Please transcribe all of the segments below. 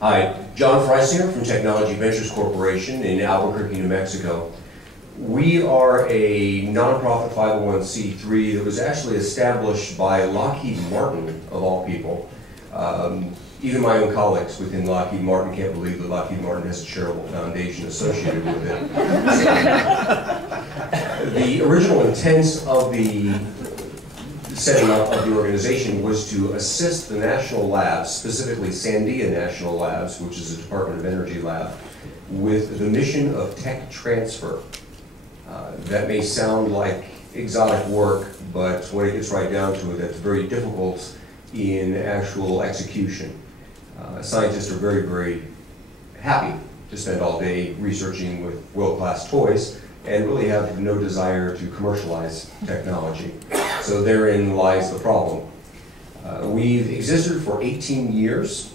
Hi, John Freisinger from Technology Ventures Corporation in Albuquerque, New Mexico. We are a nonprofit 501c3 that was actually established by Lockheed Martin, of all people. Even my own colleagues within Lockheed Martin can't believe that Lockheed Martin has a charitable foundation associated with it. The original intent of the setting up of the organization was to assist the national labs, specifically Sandia National Labs, which is a Department of Energy lab, with the mission of tech transfer. That may sound like exotic work, but when it gets right down to it, that's very difficult in actual execution. Scientists are very, very happy to spend all day researching with world-class toys and really have no desire to commercialize technology. So therein lies the problem. We've existed for 18 years.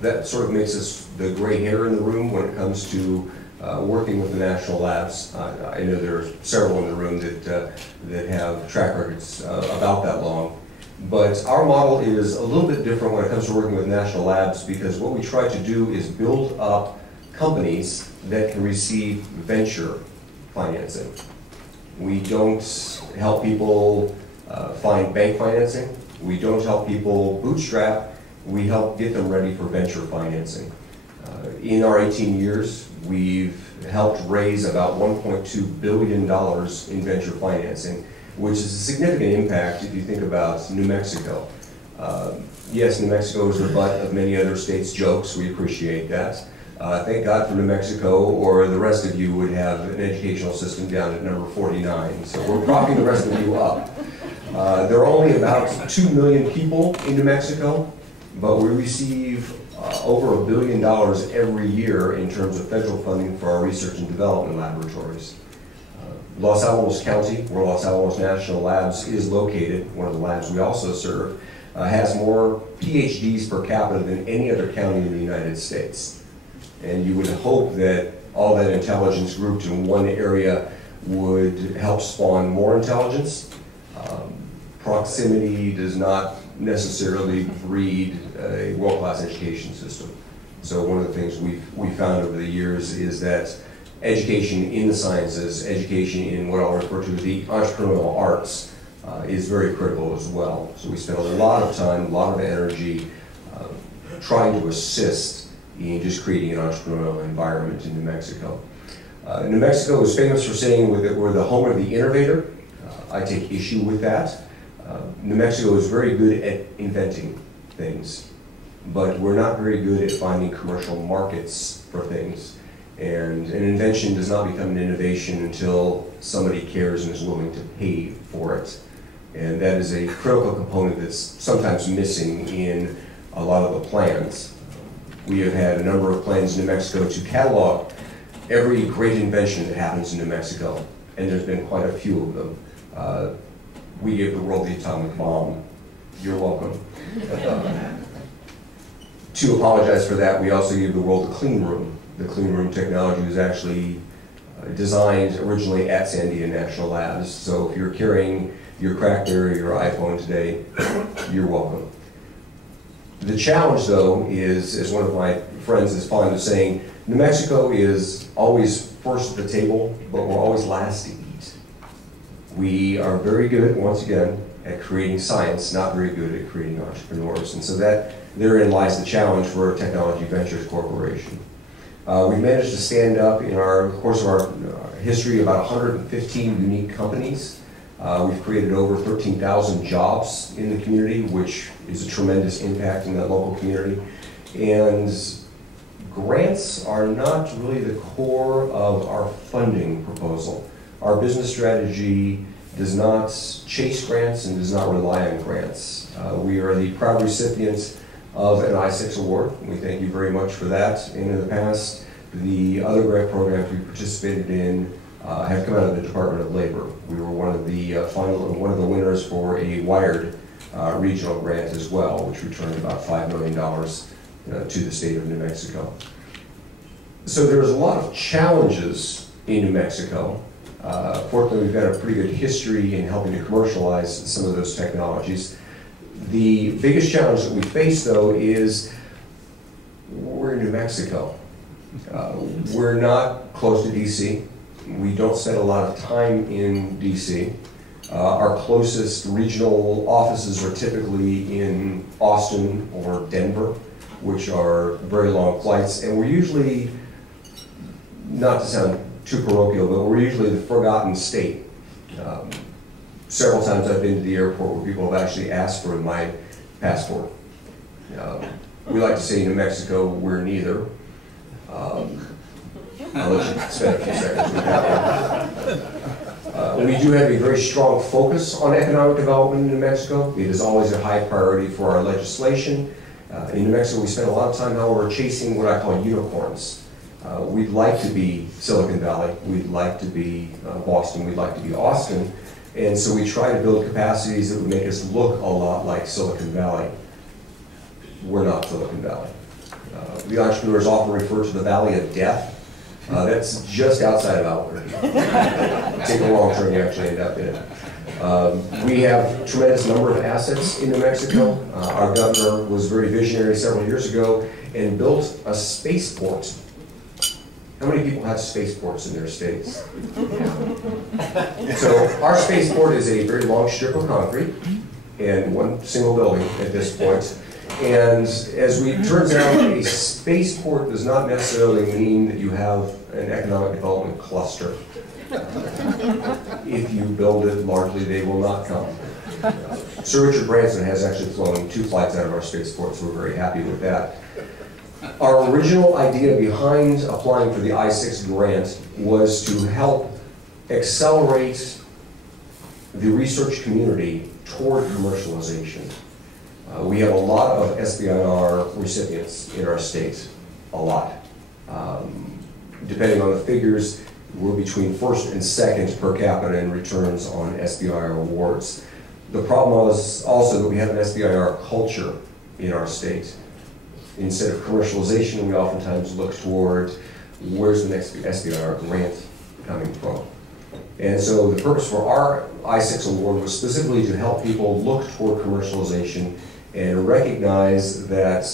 That sort of makes us the gray hair in the room when it comes to working with the national labs. I know there are several in the room that have track records about that long. But our model is a little bit different when it comes to working with national labs, because what we try to do is build up companies that can receive venture financing. We don't help people find bank financing. We don't help people bootstrap. We help get them ready for venture financing. In our 18 years, we've helped raise about $1.2 billion in venture financing, which is a significant impact if you think about New Mexico. Yes, New Mexico is the butt of many other states' jokes. We appreciate that. Thank God for New Mexico, or the rest of you would have an educational system down at number 49. So we're propping the rest of you up. There are only about 2 million people in New Mexico, but we receive over $1 billion every year in terms of federal funding for our research and development laboratories. Los Alamos County, where Los Alamos National Labs is located, one of the labs we also serve, has more PhDs per capita than any other county in the United States. And you would hope that all that intelligence grouped in one area would help spawn more intelligence. Proximity does not necessarily breed a world-class education system. So one of the things we've found over the years is that education in the sciences, education in what I'll refer to as the entrepreneurial arts, is very critical as well. So we spend a lot of time, a lot of energy trying to assist in just creating an entrepreneurial environment in New Mexico. New Mexico is famous for saying we're the home of the innovator. I take issue with that. New Mexico is very good at inventing things, but we're not very good at finding commercial markets for things. And an invention does not become an innovation until somebody cares and is willing to pay for it. And that is a critical component that's sometimes missing in a lot of the plans. We have had a number of plans in New Mexico to catalog every great invention that happens in New Mexico, and there's been quite a few of them. We gave the world the atomic bomb. You're welcome. To apologize for that, we also gave the world the clean room. The clean room technology was actually designed originally at Sandia National Labs. So if you're carrying your Crackberry or your iPhone today, you're welcome. The challenge, though, is, as one of my friends is fond of saying, New Mexico is always first at the table, but we're always last to eat. We are very good, once again, at creating science, not very good at creating entrepreneurs. And so therein lies the challenge for Technology Ventures Corporation. We've managed to stand up in our course of our history about 115 unique companies. We've created over 13,000 jobs in the community, which is a tremendous impact in that local community. And grants are not really the core of our funding proposal. Our business strategy does not chase grants and does not rely on grants. We are the proud recipients of an I6 award. We thank you very much for that. And in the past, the other grant programs we participated in have come out of the Department of Labor. We were one of the winners for a Wired regional grant as well, which returned about $5 million to the state of New Mexico. So there's a lot of challenges in New Mexico. Fortunately, we've got a pretty good history in helping to commercialize some of those technologies. The biggest challenge that we face, though, is We're in New Mexico. We're not close to DC. We don't spend a lot of time in DC. Our closest regional offices are typically in Austin or Denver, which are very long flights, and we're usually, not to sound too parochial, but we're usually the forgotten state. Several times I've been to the airport where people have actually asked for my passport. We like to say in New Mexico, we're neither. I'll let you spend a few seconds with that one. We do have a very strong focus on economic development in New Mexico. It is always a high priority for our legislation. In New Mexico, we spend a lot of time, however, chasing what I call unicorns. We'd like to be Silicon Valley, we'd like to be Boston, we'd like to be Austin, and so we try to build capacities that would make us look a lot like Silicon Valley. We're not Silicon Valley. The entrepreneurs often refer to the Valley of Death. That's just outside of Albuquerque. Take a wrong turn, you actually end up in it. We have a tremendous number of assets in New Mexico. Our governor was very visionary several years ago and built a spaceport. How many people have spaceports in their states? So our spaceport is a very long strip of concrete and one single building at this point. And as it turns out, a spaceport does not necessarily mean that you have an economic development cluster. If you build it, largely they will not come. Sir Richard Branson has actually flown 2 flights out of our spaceport, so we're very happy with that. Our original idea behind applying for the I-6 grant was to help accelerate the research community toward commercialization. We have a lot of SBIR recipients in our state, a lot. Depending on the figures, we're between first and second per capita in returns on SBIR awards. The problem is also that we have an SBIR culture in our state. Instead of commercialization, we oftentimes look toward where's the next SBIR grant coming from. And so the purpose for our I-6 award was specifically to help people look toward commercialization and recognize that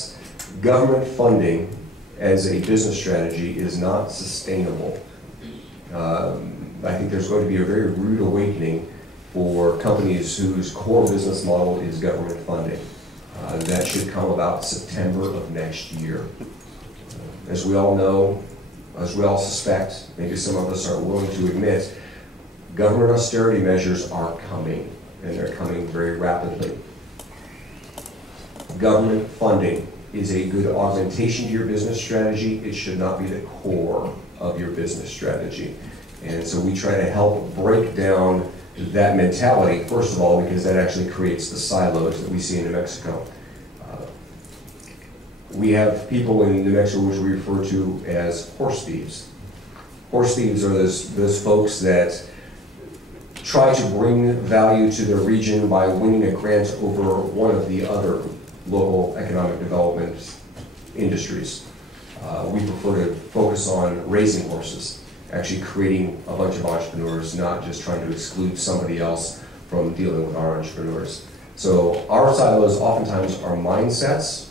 government funding as a business strategy is not sustainable. I think there's going to be a very rude awakening for companies whose core business model is government funding. That should come about September of next year. As we all know, as we all suspect, maybe some of us aren't willing to admit, government austerity measures are coming, and they're coming very rapidly. Government funding is a good augmentation to your business strategy. It should not be the core of your business strategy. And so we try to help break down that mentality, first of all, because that actually creates the silos that we see in New Mexico. We have people in New Mexico which we refer to as horse thieves. Horse thieves are those folks that try to bring value to their region by winning a grant over one of the other local economic development industries. We prefer to focus on raising horses, actually creating a bunch of entrepreneurs, not just trying to exclude somebody else from dealing with our entrepreneurs. So our silos oftentimes are mindsets,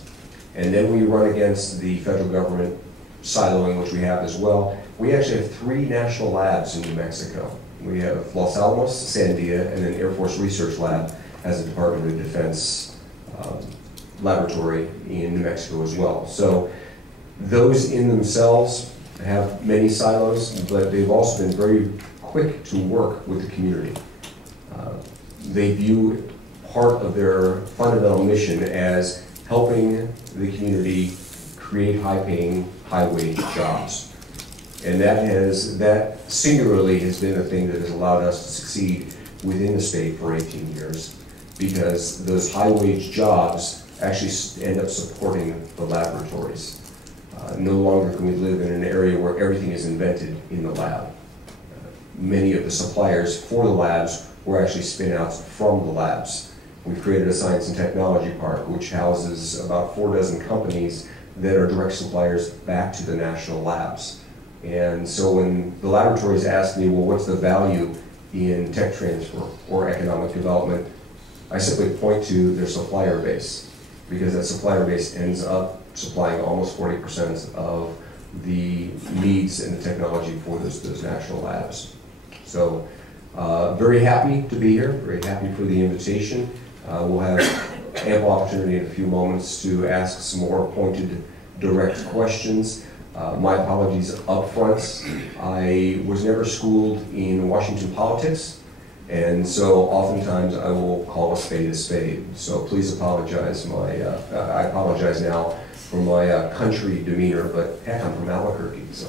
and then we run against the federal government siloing, which we have as well. We actually have 3 national labs in New Mexico. We have Los Alamos, Sandia, and then Air Force Research Lab as a Department of Defense laboratory in New Mexico as well. So those in themselves have many silos, but they've also been very quick to work with the community. They view part of their fundamental mission as helping the community create high-paying, high-wage jobs. And that singularly has been the thing that has allowed us to succeed within the state for 18 years, because those high-wage jobs actually end up supporting the laboratories. No longer can we live in an area where everything is invented in the lab. Many of the suppliers for the labs were actually spin-outs from the labs. We've created a science and technology park which houses about 4 dozen companies that are direct suppliers back to the national labs. And so when the laboratories ask me, well, what's the value in tech transfer or economic development, I simply point to their supplier base. because that supplier base ends up supplying almost 40% of the needs and the technology for those national labs. So very happy to be here, very happy for the invitation. We'll have ample opportunity in a few moments to ask some more pointed, direct questions. My apologies up front. I was never schooled in Washington politics, and so oftentimes I will call a spade a spade. So please apologize. I apologize now for my country demeanor, but heck, I'm from Albuquerque, so.